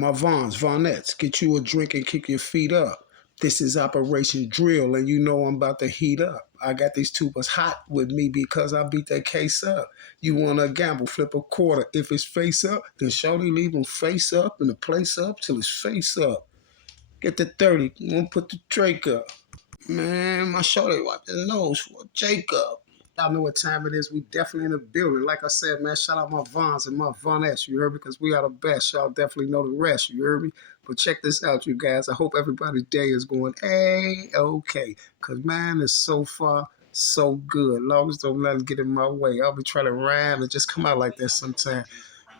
My Vonettes, get you a drink and kick your feet up. This is Operation Drill, and you know I'm about to heat up. I got these tubers hot with me because I beat that case up. You wanna gamble, flip a quarter. If it's face up, then shorty leave him face up and the place up till it's face up. Get the 30, you wanna put the Drake up. Man, my shorty wiped his nose for Jacob. Y'all know what time it is. We definitely in the building. Like I said, man, shout out my Vons and my Vonettes. You heard me? Because we are the best. Y'all definitely know the rest. You heard me? But check this out, you guys. I hope everybody's day is going A-okay. Because, man, it's so far so good. Long as don't let it get in my way. I'll be trying to rhyme and just come out like that sometime.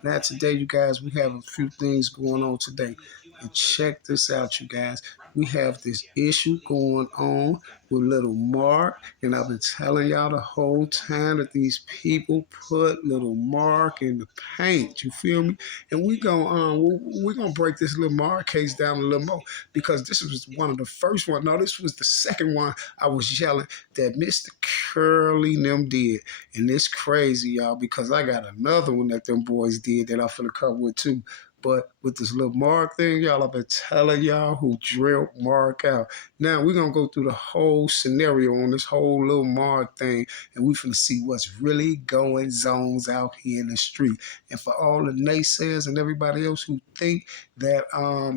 Now, today, you guys, we have a few things going on today. And check this out, you guys. We have this issue going on with little Mark, and I've been telling y'all the whole time that these people put little Mark in the paint. You feel me? And we're gonna break this little Mark case down a little more because this was one of the first one. No, this was the second one I was yelling that Mr. Curly and them did, and it's crazy, y'all, because I got another one that them boys did that I'm finna come with too. But with this little Mark thing, y'all, I've been telling y'all who drilled Mark out. Now, we're going to go through the whole scenario on this whole little Mark thing, and we're finna see what's really going zones out here in the street. And for all the naysayers and everybody else who think that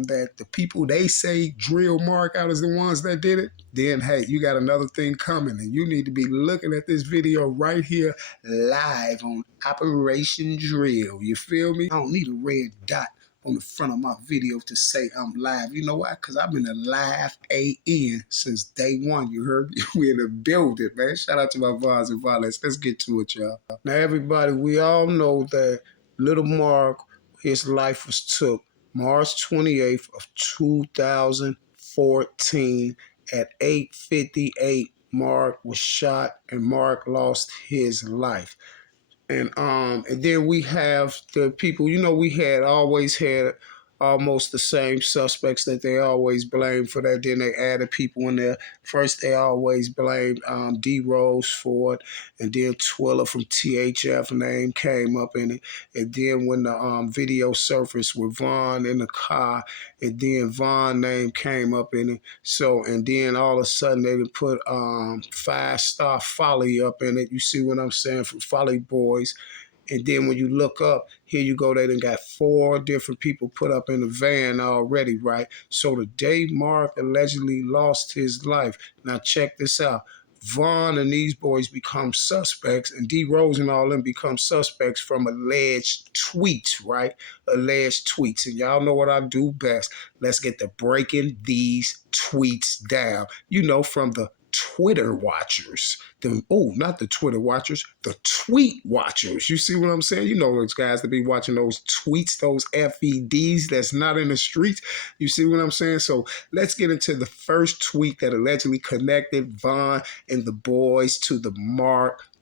that the people they say drill Mark out is the ones that did it, then, hey, you got another thing coming, and you need to be looking at this video right here live on Operation Drill. You feel me? I don't need a red dot on the front of my video to say I'm live. You know why? Because I've been a live AN since day one. You heard me? We in the building, man. Shout out to my Vons and Violets. Let's get to it, y'all. Now, everybody, we all know that little Mark, his life was took March 28th of 2014 at 8:58. Mark was shot and Mark lost his life. And then we have the people, you know, we had always had almost the same suspects that they always blame for that. Then they added people in there. First, they always blamed D. Rose for it, and then Twiller from THF name came up in it. And then when the video surfaced with Vaughn in the car, and then Vaughn name came up in it. So, and then all of a sudden they put 5-Star Folly up in it. You see what I'm saying? From Folly Boys. And then when you look up, here you go, they done got 4 different people put up in the van already, right? So the day Mark allegedly lost his life, now check this out. Vaughn and these boys become suspects, and D. Rose and all them become suspects from alleged tweets, right? Alleged tweets. And y'all know what I do best. Let's get to breaking these tweets down. You know, from the Twitter watchers. Not the Twitter watchers, the tweet watchers. You see what I'm saying? You know those guys that be watching those tweets, those FEDs that's not in the streets. You see what I'm saying? So let's get into the first tweet that allegedly connected Vaughn and the boys to the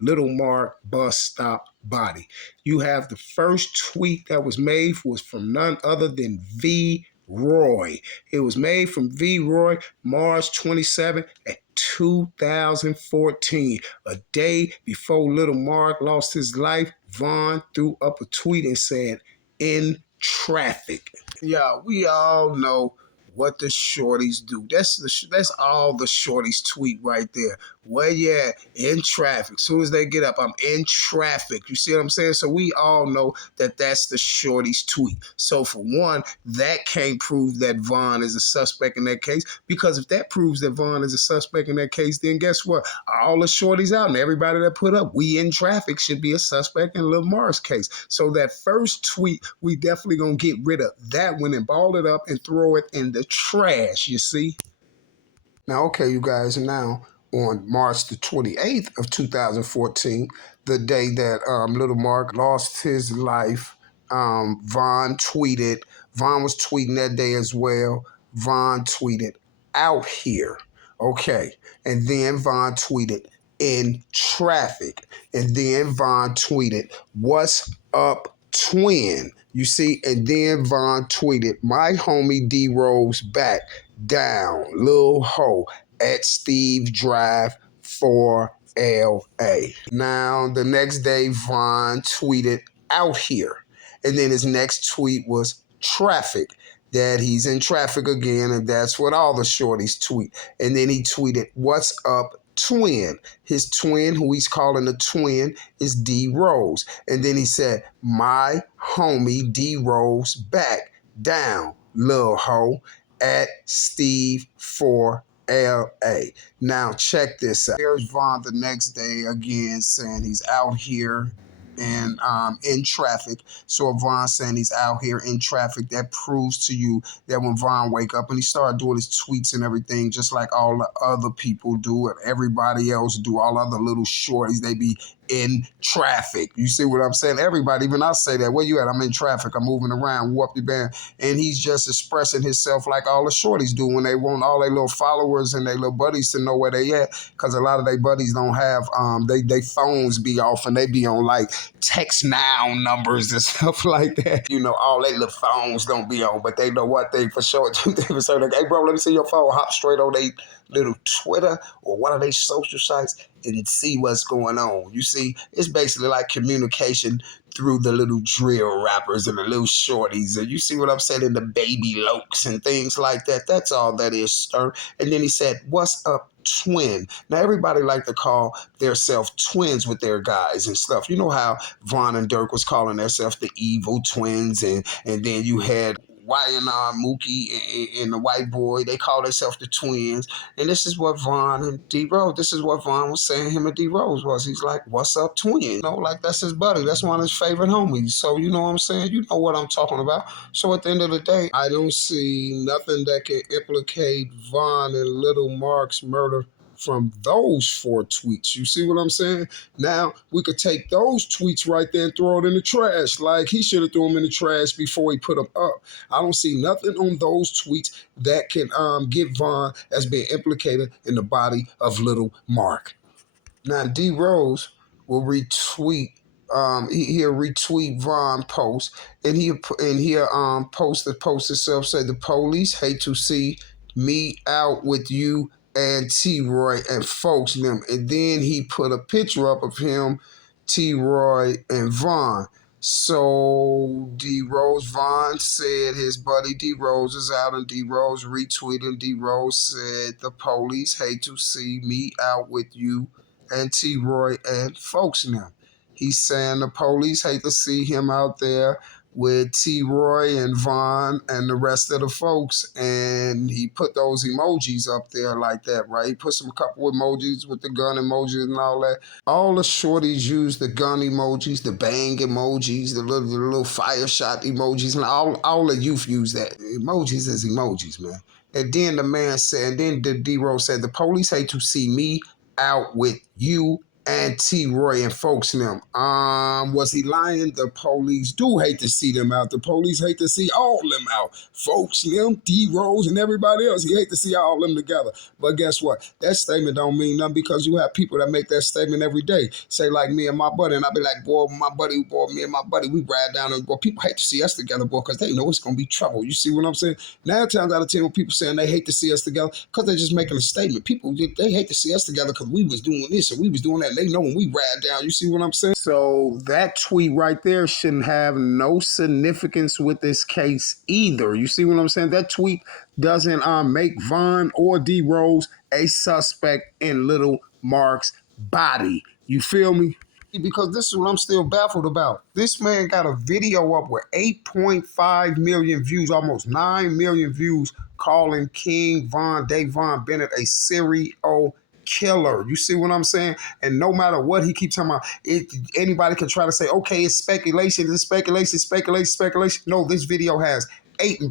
Little Mark bus stop body. You have the first tweet that was made was from none other than V. Roy. It was made from V. Roy, March 27 at 2014. A day before little Mark lost his life, Vaughn threw up a tweet and said, "In traffic." Yeah, we all know what the shorties do. That's all the shorties tweet right there. Where you at? In traffic. As soon as they get up, I'm in traffic. You see what I'm saying? So we all know that that's the shorties tweet. So for one, that can't prove that Vaughn is a suspect in that case, because if that proves that Vaughn is a suspect in that case, then guess what? All the shorties out and everybody that put up, we in traffic, should be a suspect in Lil Mark's case. So that first tweet, we definitely gonna get rid of that one and ball it up and throw it in the trash, you see? Now, okay, you guys, now on March the 28th of 2014, the day that little Mark lost his life, Vaughn was tweeting that day as well. Vaughn tweeted, "Out here." Okay. And then Vaughn tweeted, "In traffic." And then Vaughn tweeted, "What's up, twin?" You see? And then Vaughn tweeted, "My homie D Rose back down, Lil Ho at Steve Drive 4LA." Now, the next day, Vaughn tweeted, "Out here." And then his next tweet was traffic. that he's in traffic again, and that's what all the shorties tweet. And then he tweeted, "What's up, twin?" His twin, who he's calling a twin, is D Rose. And then he said, "My homie D Rose back down, lil hoe, at Steve for LA." Now check this out. There's Von the next day again saying he's out here and in traffic. So if Von saying he's out here in traffic, that proves to you that when Von wake up and he started doing his tweets and everything, just like all the other people do and everybody else do, all other little shorties, they be in traffic. You see what I'm saying? Everybody, even I say that. Where you at? I'm in traffic. I'm moving around. Whoop your band. And he's just expressing himself like all the shorties do when they want all their little followers and their little buddies to know where they at. Because a lot of their buddies don't have, they phones be off and they be on like text now numbers and stuff like that. You know, all their little phones don't be on, but they know what they for sure do. They for sure like, hey bro, let me see your phone. Hop straight on they little Twitter or one of their social sites and see what's going on. You see, it's basically like communication through the little drill rappers and the little shorties. And you see what I'm saying? And the baby lokes and things like that. That's all that is, sir. And then he said, "What's up, twin?" Now, everybody like to call theirself twins with their guys and stuff. You know how Von and Dirk was calling themselves the evil twins, and then you had Y&R, Mookie, and the white boy. They call themselves the twins. And this is what Von and D Rose, this is what Von was saying him and D Rose was. He's like, "What's up, twin?" You know, like that's his buddy. That's one of his favorite homies. So you know what I'm saying? You know what I'm talking about. So at the end of the day, I don't see nothing that can implicate Von and Little Marc's murder from those 4 tweets. You see what I'm saying? Now, we could take those tweets right there and throw it in the trash. Like, he should have threw them in the trash before he put them up. I don't see nothing on those tweets that can get Von as being implicated in the body of Little Marc. Now, D Rose will retweet. He'll retweet Von post, and he'll post itself. Say, "The police hate to see me out with you and T Roy and folks them." And then he put a picture up of him, T Roy, and Von. So D Rose, Von said his buddy D Rose is out, and D Rose retweeted. D Rose said, "The police hate to see me out with you and T Roy and folks them." He's saying the police hate to see him out there with T Roy and Von and the rest of the folks. And he put those emojis up there like that, right? He put some couple emojis with the gun emojis and all that. All the shorties use the gun emojis, the bang emojis, the little fire shot emojis, and all the youth use that. Emojis is emojis, man. And then the man said, and then the D-Rose said, "The police hate to see me out with you and T Roy and folks in them." Was he lying? The police do hate to see them out. The police hate to see all them out. Folks, them, D Rose, and everybody else. He hate to see all them together. But guess what? That statement don't mean nothing, because you have people that make that statement every day. Say like me and my buddy, and I be like, "Boy, me and my buddy, we ride down, and boy, people hate to see us together, boy, because they know it's gonna be trouble." You see what I'm saying? 9 times out of 10, when people saying they hate to see us together, because they're just making a statement. People, they hate to see us together because we was doing this and we was doing that. They know when we ride down. You see what I'm saying? So that tweet right there shouldn't have no significance with this case either. You see what I'm saying? That tweet doesn't make Von or D Rose a suspect in Little Marc's body. You feel me? Because this is what I'm still baffled about. This man got a video up with 8.5 million views, almost 9 million views, calling King Von, Davon Bennett, a serial killer. You see what I'm saying? And no matter what he keeps talking about, anybody can try to say, okay, it's speculation, speculation. No, this video has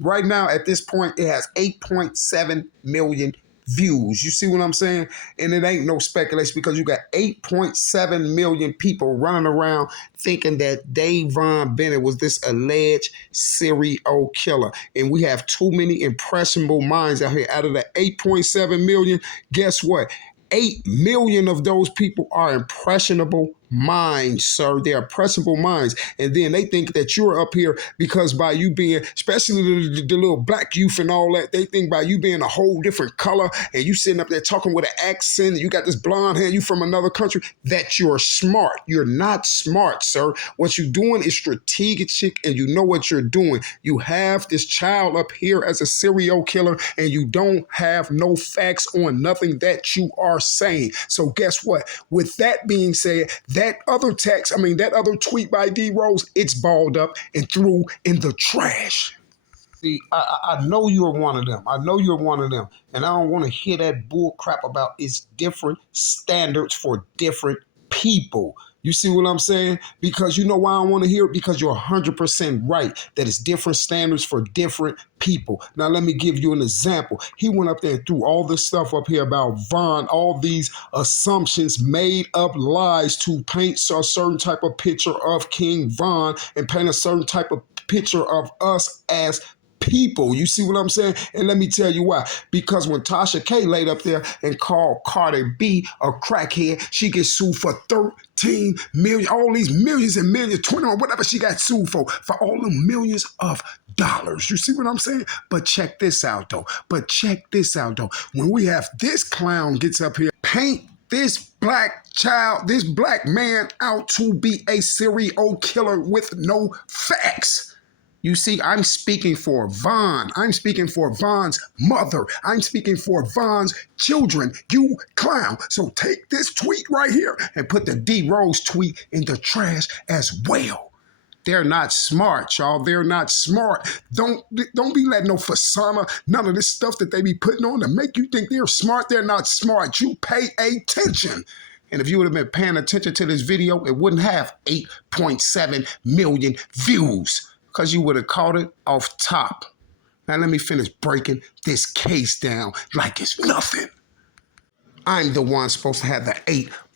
right now at this point, it has 8.7 million views. You see what I'm saying? And it ain't no speculation, because you got 8.7 million people running around thinking that Davon Bennett was this alleged serial killer. And we have too many impressionable minds out here. Out of the 8.7 million, guess what? 8 million of those people are impressionable minds, sir. They're impressionable minds. And then they think that you're up here because by you being, especially the little black youth and all that, they think by you being a whole different color and you sitting up there talking with an accent and you got this blonde hair, you from another country, that you're smart. You're not smart, sir. What you're doing is strategic and you know what you're doing. You have this child up here as a serial killer and you don't have no facts on nothing that you are saying. So guess what? With that being said, that other that other tweet by D Rose, it's balled up and threw in the trash. See, I know you're one of them. I know you're one of them. And I don't want to hear that bull crap about it's different standards for different people. You see what I'm saying? Because you know why I want to hear it? Because you're 100% right that it's different standards for different people. Now, let me give you an example. He went up there and threw all this stuff up here about Von, all these assumptions, made up lies to paint a certain type of picture of King Von and paint a certain type of picture of us as people. You see what I'm saying? And let me tell you why. Because when Tasha K laid up there and called Cardi B a crackhead, she gets sued for 13 million, all these millions and millions, 20 or whatever she got sued for all the millions of dollars. You see what I'm saying? But check this out though. When we have this clown gets up here, paint this black child, this black man out to be a serial killer with no facts. You see, I'm speaking for Von. I'm speaking for Von's mother. I'm speaking for Von's children. You clown. So take this tweet right here and put the D Rose tweet in the trash as well. They're not smart, y'all. They're not smart. Don't be letting no fasana, none of this stuff that they be putting on to make you think they're smart. They're not smart. You pay attention. And if you would have been paying attention to this video, it wouldn't have 8.7 million views. Because you would have caught it off top. Now let me finish breaking this case down like it's nothing. I'm the one supposed to have the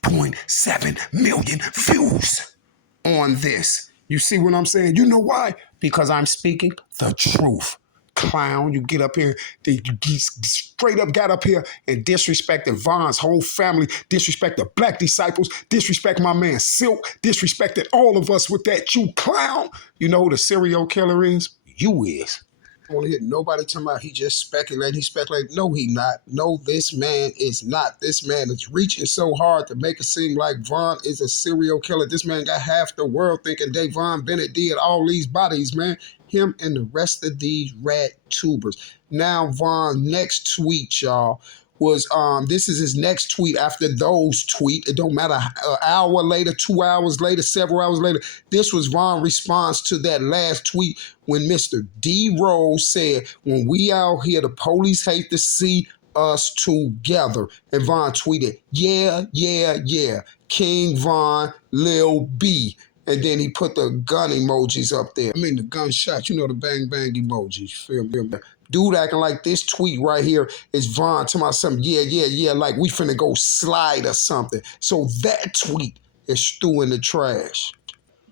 8.7 million views on this. You see what I'm saying? You know why? Because I'm speaking the truth. Clown, you get up here, you straight up got up here and disrespected Von's whole family, disrespected black disciples, disrespect my man Silk, disrespected all of us with that, you clown. You know who the serial killer is? You is. I don't want to hear nobody talking about he just speculating. He speculating. No, he not. No, this man is not. This man is reaching so hard to make it seem like Von is a serial killer. This man got half the world thinking Davon Bennett did all these bodies, man. Him and the rest of these rat tubers. Now Von next tweet, y'all, was this is his next tweet after those tweet. It don't matter an hour later, 2 hours later, several hours later. This was Von's response to that last tweet when Mr. D Rose said, when we out here, the police hate to see us together. And Von tweeted, yeah, King Von, Lil B. And then he put the gun emojis up there. I mean, the gunshot, you know, the bang bang emojis. Feel me? Dude acting like this tweet right here is Von talking about something, yeah, like we finna go slide or something. So that tweet is threw in the trash.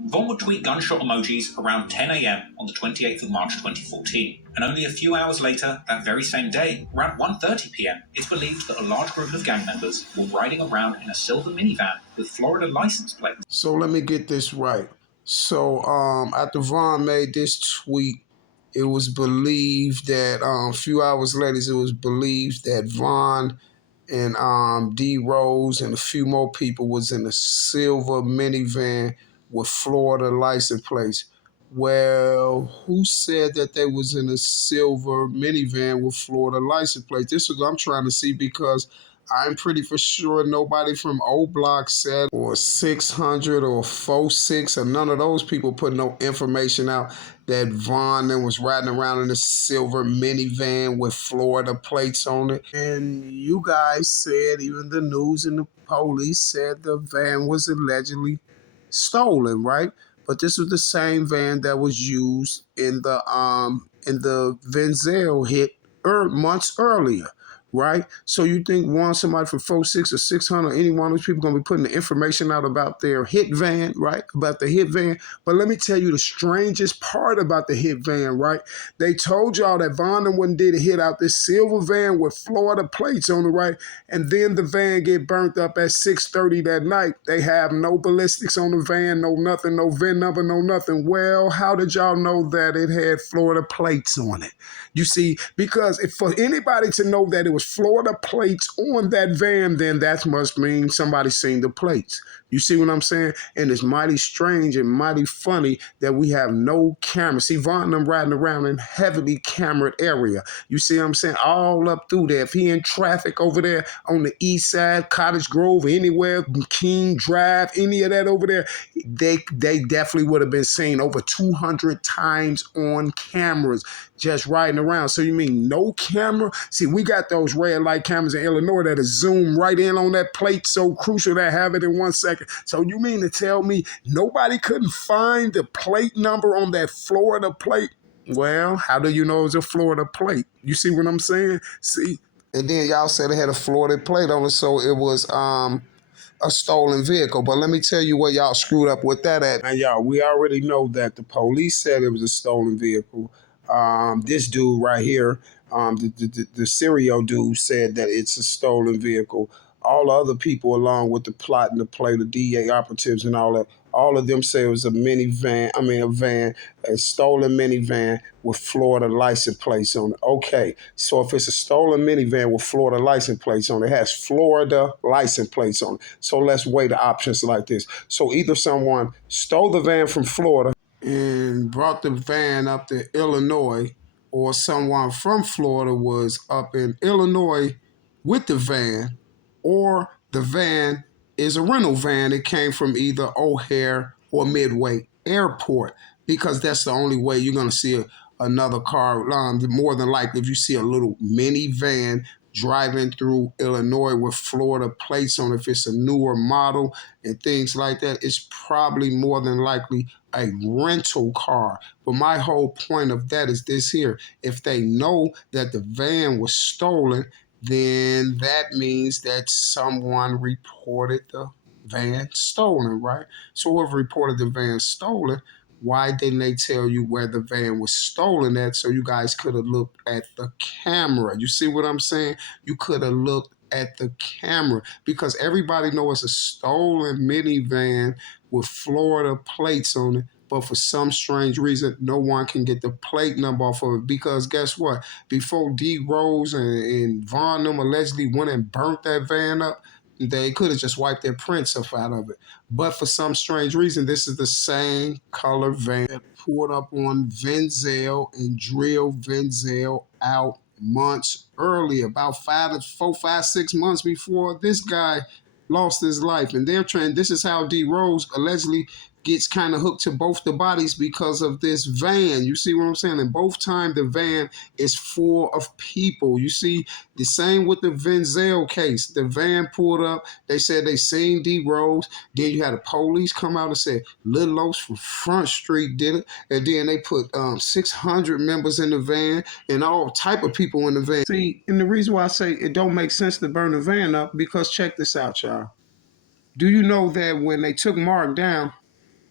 Von would tweet gunshot emojis around 10 a.m. on the 28th of March 2014, and only a few hours later, that very same day, around 1:30 p.m., it's believed that a large group of gang members were riding around in a silver minivan with Florida license plates. So let me get this right. So after Von made this tweet, it was believed that a few hours later, it was believed that Von and D Rose and a few more people was in a silver minivan with Florida license plates. Well, who said that they was in a silver minivan with Florida license plates? This is what I'm trying to see because I'm pretty for sure nobody from O Block said or 600 or 46 or none of those people put no information out that Von then was riding around in a silver minivan with Florida plates on it. And you guys said, even the news and the police said the van was allegedly stolen, right? But this was the same van that was used in the Venzel hit months earlier. right? So you think somebody from 46 or 600, any one of those people going to be putting the information out about their hit van, right? About the hit van. But let me tell you the strangest part about the hit van, right? They told y'all that Von and one did a hit out this silver van with Florida plates on the right, and then the van get burnt up at 6:30 that night. They have no ballistics on the van, no nothing, no VIN number, no nothing. Well, how did y'all know that it had Florida plates on it? You see, because if for anybody to know that it was Florida plates on that van, then that must mean somebody seen the plates. You see what I'm saying? And it's mighty strange and mighty funny that we have no camera. See, Vaughn and them riding around in heavily cameraed area. You see what I'm saying? All up through there. If he in traffic over there on the east side, Cottage Grove, anywhere, King Drive, any of that over there, they definitely would have been seen over 200 times on cameras just riding around. So you mean no camera? See, we got those red light cameras in Illinois that zoom right in on that plate, so crucial that have it in 1 second. So you mean to tell me nobody couldn't find the plate number on that Florida plate? Well, how do you know it was a Florida plate? You see what I'm saying? See, and then y'all said it had a Florida plate on it, so it was a stolen vehicle. But let me tell you what y'all screwed up with that at. And y'all, we already know that the police said it was a stolen vehicle. This dude right here, the serial dude, said that it's a stolen vehicle. All the other people, along with the plot and the play, the DA operatives and all that, all of them say it was a minivan. I mean, a van, a stolen minivan with Florida license plates on it. Okay, so if it's a stolen minivan with Florida license plates on it, it has Florida license plates on it. So let's weigh the options like this. So either someone stole the van from Florida and brought the van up to Illinois, or someone from Florida was up in Illinois with the van, or the van is a rental van. It came from either O'Hare or Midway Airport, because that's the only way you're going to see another car. More than likely, if you see a little minivan driving through Illinois with Florida plates on it, if it's a newer model and things like that, it's probably more than likely a rental car. But my whole point of that is this here. If they know that the van was stolen, then that means that someone reported the van stolen, right? So whoever reported the van stolen, why didn't they tell you where the van was stolen at, so you guys could have looked at the camera? You see what I'm saying? You could have looked at the camera, because everybody knows it's a stolen minivan with Florida plates on it. But for some strange reason, no one can get the plate number off of it, because guess what? Before D. Rose and Von them allegedly went and burnt that van up, they could have just wiped their prints off out of it. But for some strange reason, this is the same color van that pulled up on Venzel and drilled Venzel out months earlier, about 6 months before this guy lost his life. And they're trying, this is how D. Rose allegedly gets kind of hooked to both the bodies, because of this van. You see what I'm saying? And both times the van is full of people. You see, the same with the Venzel case. The van pulled up. They said they seen D. Rose. Then you had the police come out and say Little Los from Front Street did it. And then they put 600 members in the van and all type of people in the van. See, and the reason why I say it don't make sense to burn the van up, because check this out, y'all. Do you know that when they took Mark down,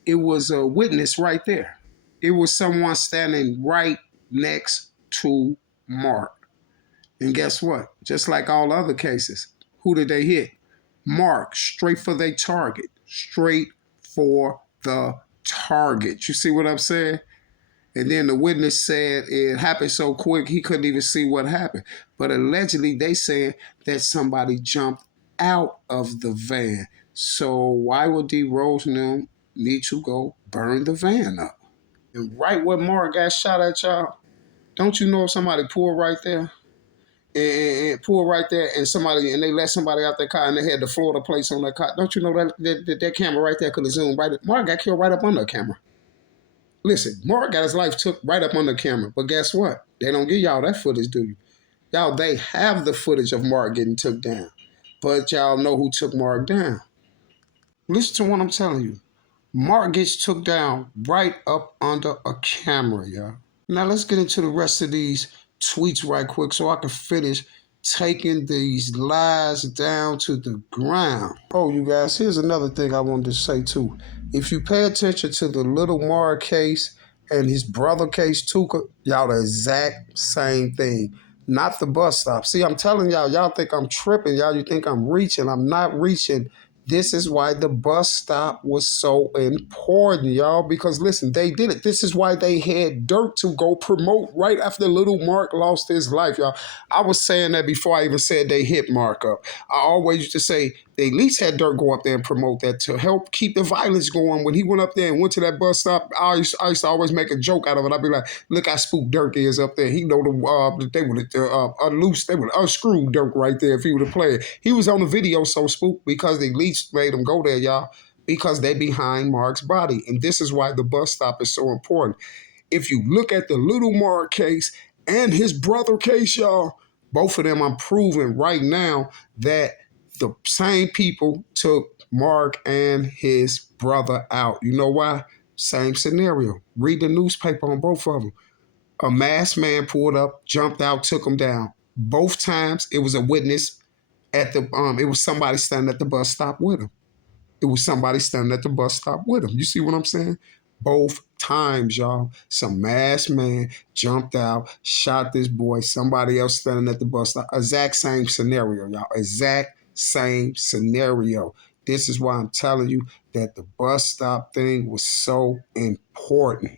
it was a witness right there? It was someone standing right next to Mark. And guess what? Just like all other cases, who did they hit? Mark, straight for their target. Straight for the target. You see what I'm saying? And then the witness said it happened so quick he couldn't even see what happened. But allegedly they said that somebody jumped out of the van. So why would D. Rose need to go burn the van up? And right where Mark got shot at, y'all, don't you know if somebody pulled right there? And pull right there, and they let somebody out their car, and they had the Florida plates on their car. Don't you know that camera right there could have zoomed right? Mark got killed right up under the camera. Listen, Mark got his life took right up under the camera. But guess what? They don't give y'all that footage, do you? Y'all, they have the footage of Mark getting took down. But y'all know who took Mark down. Listen to what I'm telling you. Mark gets took down right up under a camera, y'all. Now let's get into the rest of these tweets right quick so I can finish taking these lies down to the ground. Oh, you guys, here's another thing I wanted to say too. If you pay attention to the little Marc case and his brother case, Tuka, y'all the exact same thing. Not the bus stop. See, I'm telling y'all, y'all think I'm tripping. Y'all, you think I'm reaching. I'm not reaching. This is why the bus stop was so important, y'all. Because listen, they did it. This is why they had Dirt to go promote right after little Marc lost his life, y'all. I was saying that before I even said they hit Marc up. I always used to say they at least had Dirt go up there and promote that to help keep the violence going. When he went up there and went to that bus stop, I used to always make a joke out of it. I'd be like, "Look how spooked Dirk is up there. He know they would unloose, they would unscrew Dirk right there if he would have played." He was on the video so spooked because they at least made him go there, y'all, because they behind Marc's body, and this is why the bus stop is so important. If you look at the little Marc case and his brother case, y'all, both of them I'm proving right now that the same people took Marc and his brother out. You know why? Same scenario. Read the newspaper on both of them. A masked man pulled up, jumped out, took him down. Both times it was a witness at the it was somebody standing at the bus stop with him. It was somebody standing at the bus stop with him. You see what I'm saying? Both times, y'all. Some masked man jumped out, shot this boy. Somebody else standing at the bus stop. Exact same scenario, y'all. Exact same scenario. This is why I'm telling you that the bus stop thing was so important.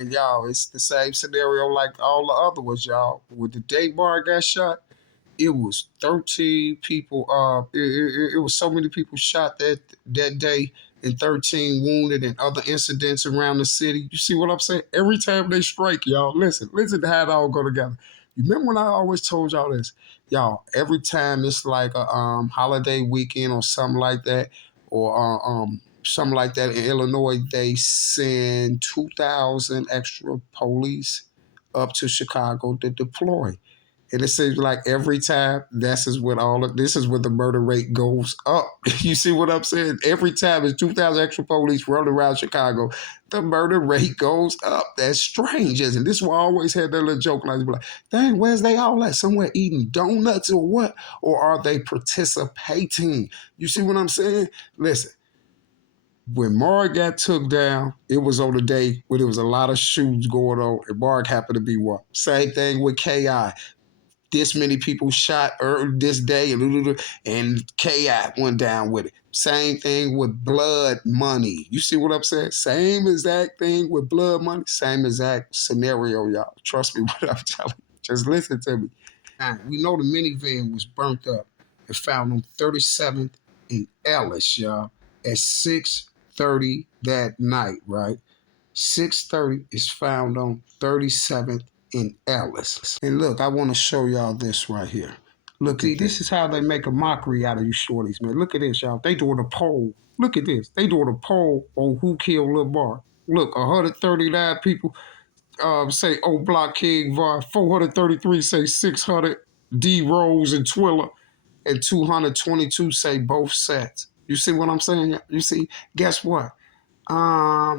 And y'all, it's the same scenario like all the other ones, y'all. With the day bar got shot, it was 13 people. It was so many people shot that day, and 13 wounded, and other incidents around the city. You see what I'm saying? Every time they strike, y'all, listen to how it all go together. You remember when I always told y'all this, y'all? Every time it's like a holiday weekend or something like that, or something like that in Illinois, they send 2,000 extra police up to Chicago to deploy. And it seems like every time this is when the murder rate goes up. You see what I'm saying? Every time it's 2,000 extra police running around Chicago, the murder rate goes up. That's strange, isn't it? This is why I always had that little joke like, dang, where's they all at? Somewhere eating donuts or what? Or are they participating? You see what I'm saying? Listen, when Mark got took down, it was on the day when there was a lot of shoots going on, and Mark happened to be one. Same thing with KI. This many people shot this day, and KI went down with it. Same thing with Blood Money. You see what I'm saying? Same exact thing with Blood Money. Same exact scenario, y'all. Trust me what I'm telling you. Just listen to me. Now, we know the minivan was burnt up and found on 37th in Ellis, y'all, at 6:30 that night, right? 6:30 is found on 37th in Ellis. And look, I want to show y'all this right here. Look, see, this is how they make a mockery out of you shorties, man. Look at this, y'all. They doing a poll. Look at this. They doing a poll on who killed Lil Marc. Look, 139 people say O Block King Var. 433 say 600 D Rose and Twiller. And 222 say both sets. You see what I'm saying? You see, guess what?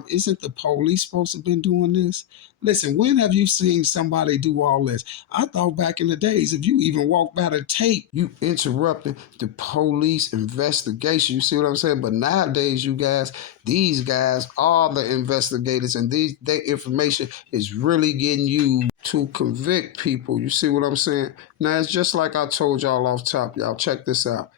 Isn't the police supposed to have been doing this? Listen, when have you seen somebody do all this? I thought back in the days, if you even walk by the tape, you interrupted the police investigation. You see what I'm saying? But nowadays, you guys, these guys are the investigators, and their information is really getting used to convict people. You see what I'm saying? Now, it's just like I told y'all off top, y'all. Check this out.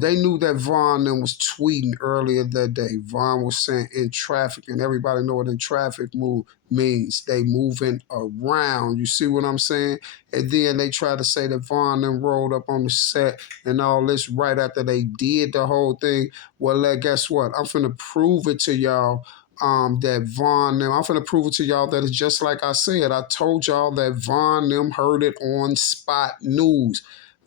They knew that Vaughn then was tweeting earlier that day. Vaughn was saying in traffic, and everybody know what in traffic move means. They moving around. You see what I'm saying? And then they tried to say that Vaughn then rolled up on the set and all this right after they did the whole thing. Well, guess what? I'm finna prove it to y'all. That Vaughn them, I'm finna prove it to y'all that it's just like I said. I told y'all that Vaughn them heard it on Spot News.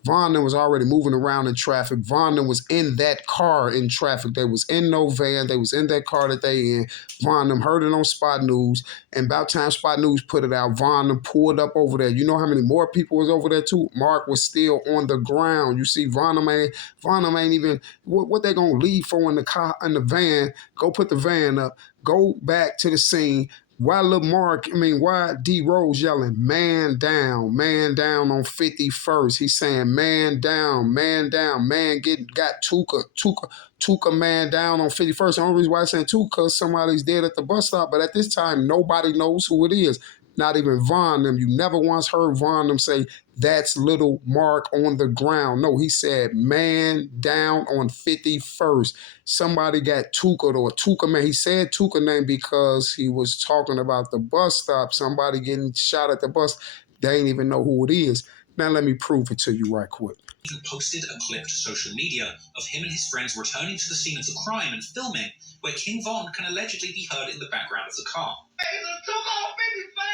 Vaughn was already moving around in traffic. Vaughn was in that car in traffic. They was in no van. They was in that car that they in. Vaughn heard it on Spot News. And about time Spot News put it out, Vaughn pulled up over there. You know how many more people was over there too? Marc was still on the ground. You see, Vaughn ain't even, what they gonna leave for in the car, in the van? Go put the van up. Go back to the scene. Why why D Rose yelling, man down on 51st? He's saying, man down, man got Tuka man down on 51st. The only reason why I'm saying Tuka, somebody's dead at the bus stop, but at this time, nobody knows who it is. Not even Von them. You never once heard Von them say, that's little Mark on the ground. No, he said, man down on 51st. Somebody got Tuka or Tuka man. He said Tuka name because he was talking about the bus stop. Somebody getting shot at the bus. They ain't even know who it is. Now let me prove it to you right quick. Even posted a clip to social media of him and his friends returning to the scene of the crime and filming, where King Von can allegedly be heard in the background of the car. Hey, the took off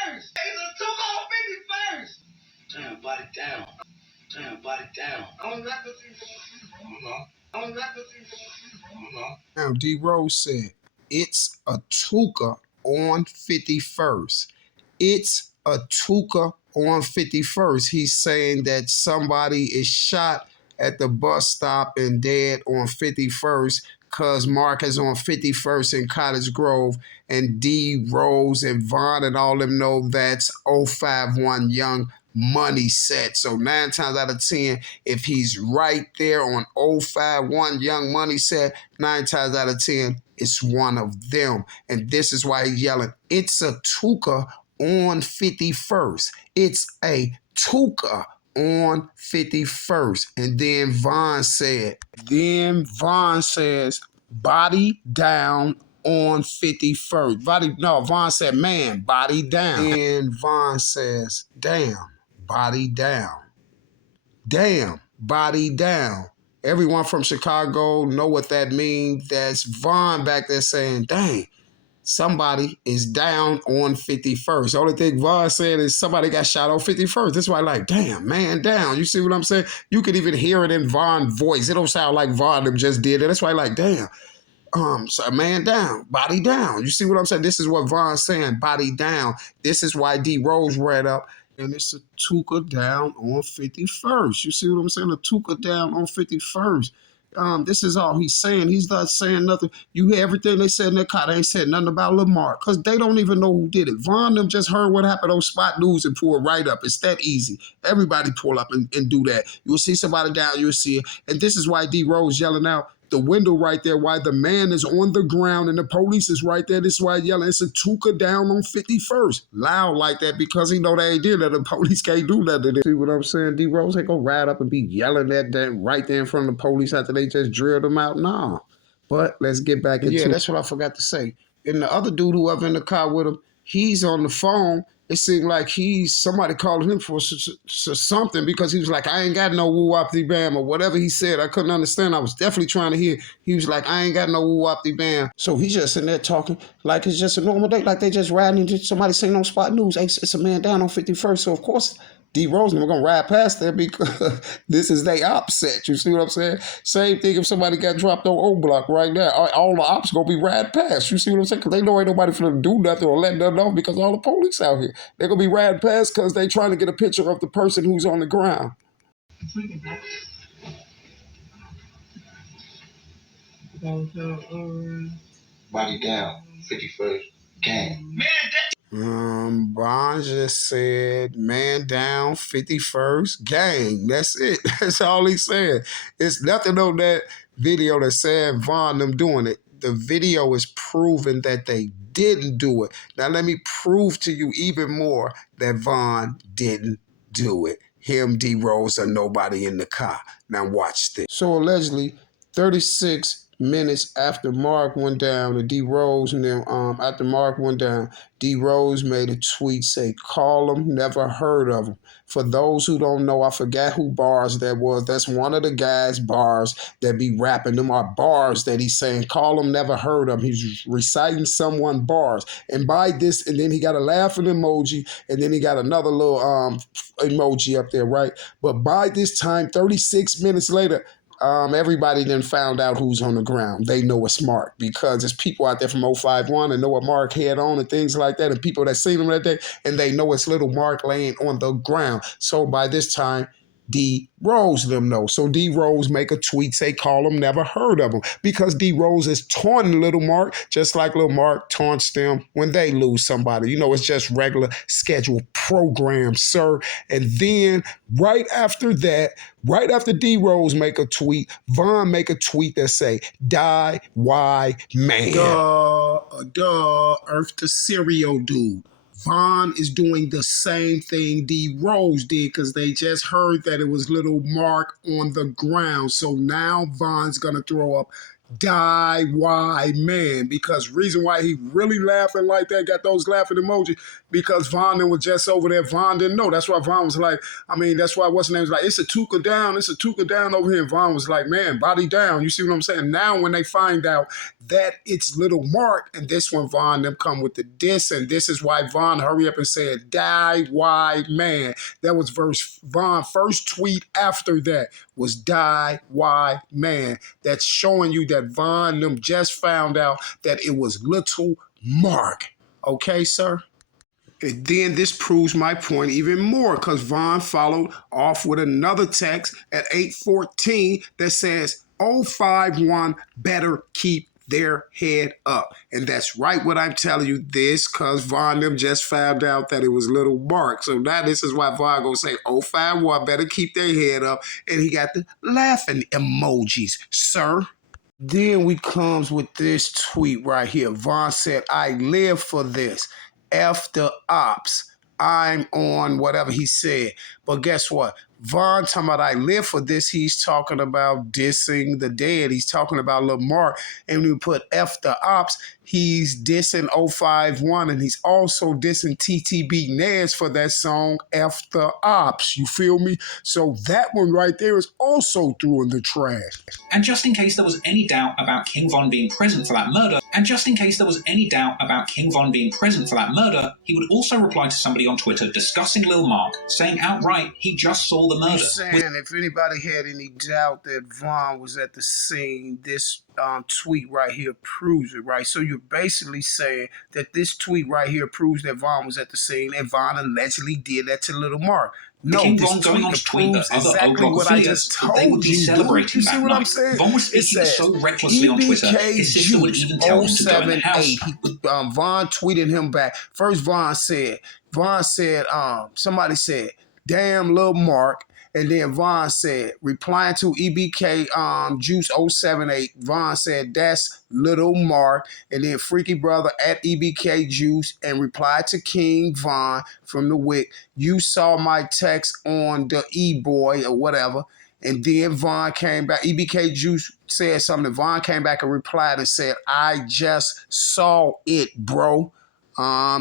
51st! Hey, the took off 51st! Damn, body down. Damn, body down. Now, D Rose said, it's a Tuka on 51st. It's a Tuka on 51st. He's saying that somebody is shot at the bus stop and dead on 51st because Mark is on 51st in Cottage Grove, and D Rose and Von and all them know that's 051 Young Money set. So 9 times out of 10, if he's right there on 051 Young Money set, 9 times out of 10, it's one of them. And this is why he's yelling, it's a Tuka on 51st. It's a Tuka on 51st. And then Von says, body down on 51st. Von said, man, body down. And Von says, damn, body down. Damn, body down. Everyone from Chicago know what that means. That's Von back there saying, dang, somebody is down on 51st. The only thing Von said is somebody got shot on 51st. That's why like, damn, man down. You see what I'm saying? You could even hear it in Von's voice. It don't sound like Von them just did it. That's why like, damn. So man down, body down. You see what I'm saying? This is what Von's saying, body down. This is why D Rose read up, and it's a Tuka down on 51st. You see what I'm saying? A Tuka down on 51st. This is all he's saying. He's not saying nothing. You hear everything they said in that car. They ain't said nothing about Lamar because they don't even know who did it. Von them just heard what happened on Spot News and pull right up. It's that easy. Everybody pull up and do that. You'll see somebody down. You'll see it. And this is why D Rose yelling out the window right there, why the man is on the ground and the police is right there. This is why yelling, it's a Tuka down on 51st. Loud like that because he know they ain't did that. The police can't do nothing. See what I'm saying? D Rose ain't gonna ride up and be yelling at that right there in front of the police after they just drilled him out. Nah. But let's get back into it. Yeah, that's what I forgot to say. And the other dude who was in the car with him, he's on the phone. It seemed like somebody called him for something because he was like, I ain't got no woo-wop-de-bam or whatever he said. I couldn't understand. I was definitely trying to hear. He was like, I ain't got no woo-wop-de-bam. So he's just in there talking like it's just a normal day, like they just riding into somebody saying on Spot News, hey, it's a man down on 51st. So, of course, D Rose we're gonna ride past there because this is their ops set. You see what I'm saying? Same thing if somebody got dropped on O Block right now. All the ops gonna be ride past. You see what I'm saying? Because they know ain't nobody finna do nothing or let nothing off because all the police out here. They're gonna be riding past because they trying to get a picture of the person who's on the ground. Body down, 51st gang. Man, Bond just said, man down, 51st gang. That's it. That's all he said. It's nothing on that video that said Von them doing it. The video is proving that they didn't do it. Now let me prove to you even more that Von didn't do it. Him, D Rose, or nobody in the car. Now watch this. So allegedly, 36 minutes after Mark went down, and D Rose and them, after Mark went down, D Rose made a tweet say, call him, never heard of him. For those who don't know, I forgot who bars that was. That's one of the guys' bars that be rapping. Them are bars that he's saying, call him, never heard of him. He's reciting someone bars. And by this, and then he got a laughing emoji, and then he got another little emoji up there, right? But by this time, 36 minutes later, everybody then found out who's on the ground. They know it's Mark because there's people out there from 051 and know what Mark had on and things like that, and people that seen him that day, and they know it's little Mark laying on the ground. So by this time, D Rose them know. So D Rose make a tweet, say call them, never heard of them. Because D Rose is taunting Little Mark, just like Little Mark taunts them when they lose somebody. You know, it's just regular scheduled program, sir. And then right after that, right after D Rose make a tweet, Von make a tweet that say, die, why, man. Duh, Earth to Cereal dude. Von is doing the same thing D Rose did because they just heard that it was Little Mark on the ground. So now Von's going to throw up die why man, because reason why he really laughing like that, got those laughing emojis, because Von was just over there. Von didn't know. That's why Von was like, I mean, that's why what's the name was like, it's a Tuka down over here. And Von was like, man, body down. You see what I'm saying? Now when they find out that it's Little Mark, and this one Von them come with the diss, and this is why Von hurry up and said die why man. That was Von first tweet after that was die why man. That's showing you that Von them just found out that it was Little Mark. Okay, sir? And then this proves my point even more because Von followed off with another text at 8:14 that says 051 better keep their head up. And that's right what I'm telling you this because Von them just found out that it was Little Mark. So now this is why Von gonna say 051 better keep their head up. And he got the laughing emojis, sir. Then we comes with this tweet right here. Von said, I live for this. F the ops. I'm on whatever he said. But guess what? Von talking about I live for this. He's talking about dissing the dead. He's talking about Lamar. And when you put F the ops, he's dissing 051. And he's also dissing TTB Nez for that song F the ops. You feel me? So that one right there is also through in the trash. And just in case there was any doubt about King Von being present for that murder, he would also reply to somebody on Twitter discussing Lil Mark, saying outright he just saw the murder. Saying if anybody had any doubt that Von was at the scene, this tweet right here proves it, right? So you're basically saying that this tweet right here proves that Von was at the scene and Von allegedly did that to Little Mark. No, King this Von going on to tweet that other exactly O-Block what I just affiliates, they would told be you. celebrating You see that what I'm night. saying? Von was It speaking says so recklessly on Twitter, his sister would even tell him to go in the house. Von tweeted him back. First Von said, somebody said, damn Lil Mark. And then Von said, replying to EBK Juice 078, Von said, that's Little Mark. And then Freaky Brother at EBK Juice and replied to King Von from the WIC, you saw my text on the E-Boy or whatever. And then Von came back. EBK Juice said something. Von came back and replied and said, I just saw it, bro.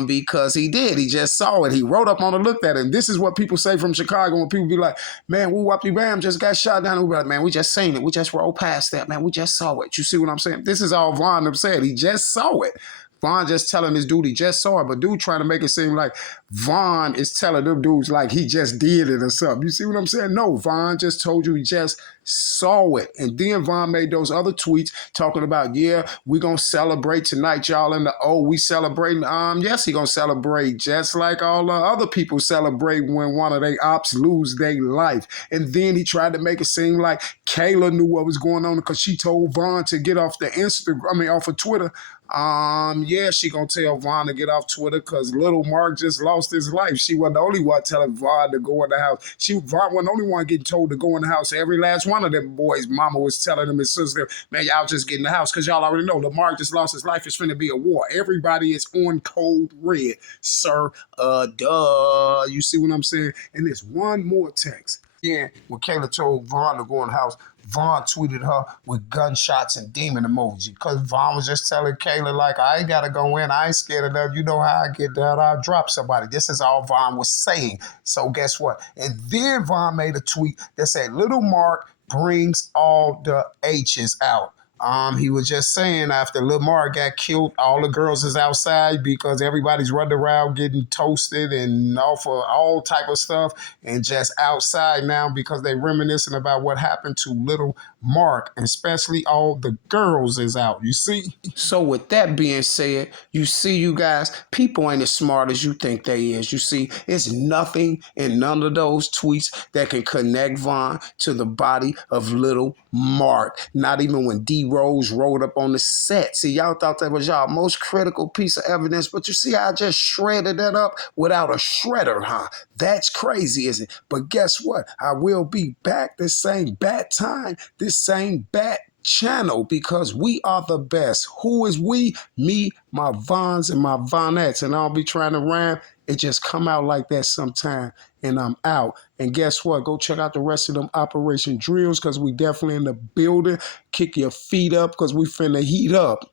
Because he did. He just saw it. He wrote up on it, looked at it. And this is what people say from Chicago when people be like, man, woo whoopty bam just got shot down. And we be like, man, we just seen it. We just rolled past that, man. We just saw it. You see what I'm saying? This is all Von said. He just saw it. Von just telling this dude he just saw it, but dude trying to make it seem like Von is telling them dudes like he just did it or something. You see what I'm saying? No, Von just told you he just saw it. And then Von made those other tweets talking about, yeah, we gonna celebrate tonight, y'all in the we celebrating. Yes, he gonna celebrate just like all the other people celebrate when one of their ops lose their life. And then he tried to make it seem like Kayla knew what was going on because she told Von to get off the off of Twitter. Yeah, she gonna tell Von to get off Twitter because Little Mark just lost his life. She wasn't the only one telling Von to go in the house. Von wasn't the only one getting told to go in the house. Every last one of them boys' mama was telling them, his sister, man, y'all just get in the house because y'all already know Lamar just lost his life. It's finna be a war. Everybody is on code red, sir. Duh. You see what I'm saying? And there's one more text. Yeah, when Kayla told Von to go in the house, Von tweeted her with gunshots and demon emoji because Von was just telling Kayla, like, I ain't got to go in. I ain't scared of that. You know how I get down. I'll drop somebody. This is all Von was saying. So guess what? And then Von made a tweet that said, Little Mark brings all the H's out. He was just saying after Lamar got killed, all the girls is outside because everybody's running around getting toasted and off of all type of stuff and just outside now because they reminiscing about what happened to Little Marc, and especially all the girls is out. You see? So with that being said, you see, you guys, people ain't as smart as you think they is. You see, it's nothing in none of those tweets that can connect Von to the body of little Marc. Not even when D Rose rolled up on the set. See, y'all thought that was y'all most critical piece of evidence, but you see, I just shredded that up without a shredder, huh? That's crazy, isn't it? But guess what? I will be back this same bat time, this same bat channel, because we are the best. Who is we? Me, my Vons, and my Vonettes. And I'll be trying to rhyme. It just come out like that sometime, and I'm out. And guess what? Go check out the rest of them Operation Drills, because we definitely in the building. Kick your feet up, because we finna heat up.